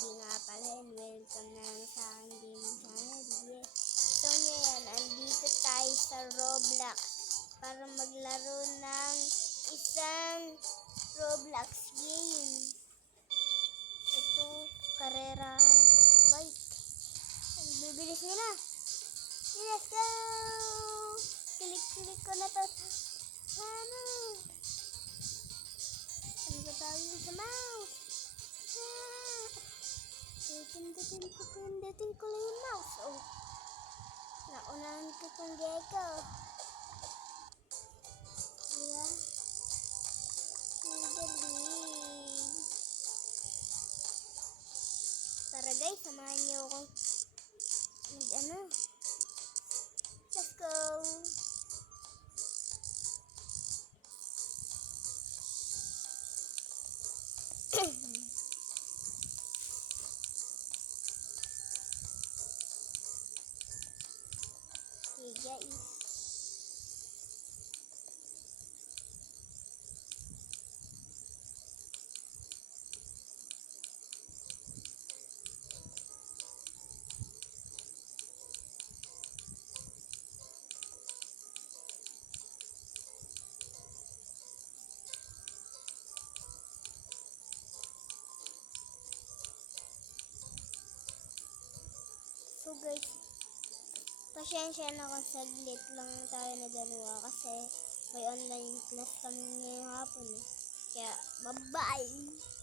baby nga pala and welcome na sa aking gaming channel. Yeah. So ngayon, andito tayo sa Roblox para maglaro ng isang Roblox game. Ito, karera bike. Ang bibilis nila. Let's go! Kilik-kilik ko na to. Ano ba tawag sa mouse? Pindutin ko lang yung mouse. Oh, naunahan ko itong gecko. Diba? Magaling. Tara guys, samahan niyo ako. Let's go. Okay guys. So guys, pasensya na kung saglit lang tayo na dalawa kasi may online class kami ngayong hapon eh. Kaya bye-bye!